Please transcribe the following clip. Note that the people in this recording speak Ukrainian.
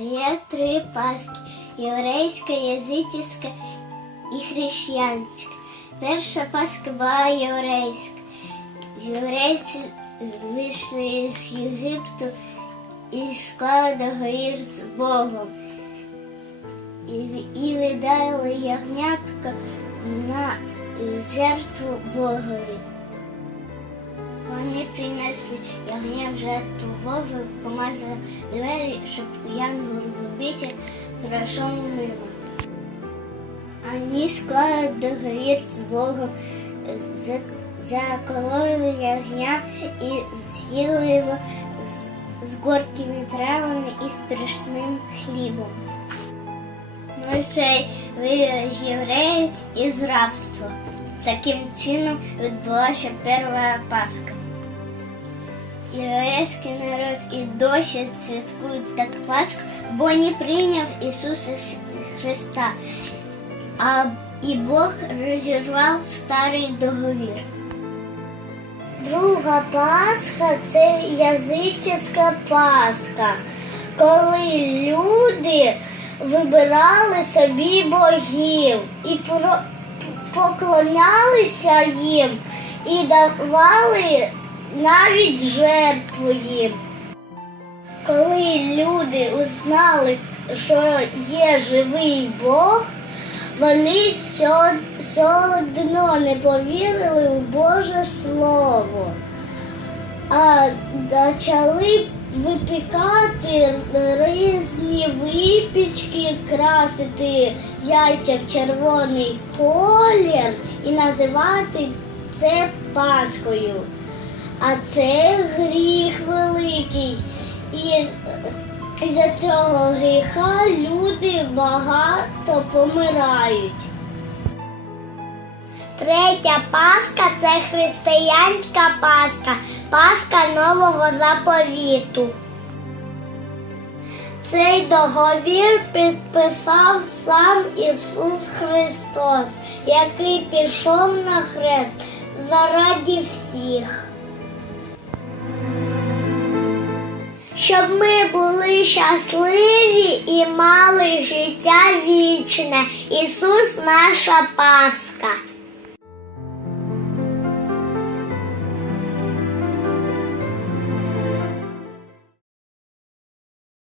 Є три Пасхи єврейська, язичська і християнська. Перша Пасха була єврейська. Єврейці вийшли з Єгипту і склали договір з Богом. І, і видали ягнятко на жертву Богові. Принесли ягня в жертву Богу, помазали двері, щоб янгол-губитель пройшов мимо. Вони склали договір з Богом, закололи ягня і з'їли його з, горькими травами і з пиріжним хлібом. Мойсей вивез євреїв із рабства. Таким чином відбулася перша Пасха. Єврейський народ і досі святкують так Пасху, бо не прийняв Ісуса Христа, а і Бог розірвав старий договір. Друга Пасха це язичська Пасха, коли люди вибирали собі богів і поклонялися їм і давали навіть жертву. Коли люди узнали, що є живий Бог, вони все, одно не повірили у Боже Слово, а почали випікати різні випічки, красити яйця в червоний колір і називати це Пасхою. А це гріх великий. І з-за цього гріха люди багато помирають. Третя Пасха це християнська Пасха, Пасха Нового заповіту. Цей договір підписав сам Ісус Христос, який пішов на хрест заради всіх. Щоб ми були щасливі і мали життя вічне. Ісус наша Пасха.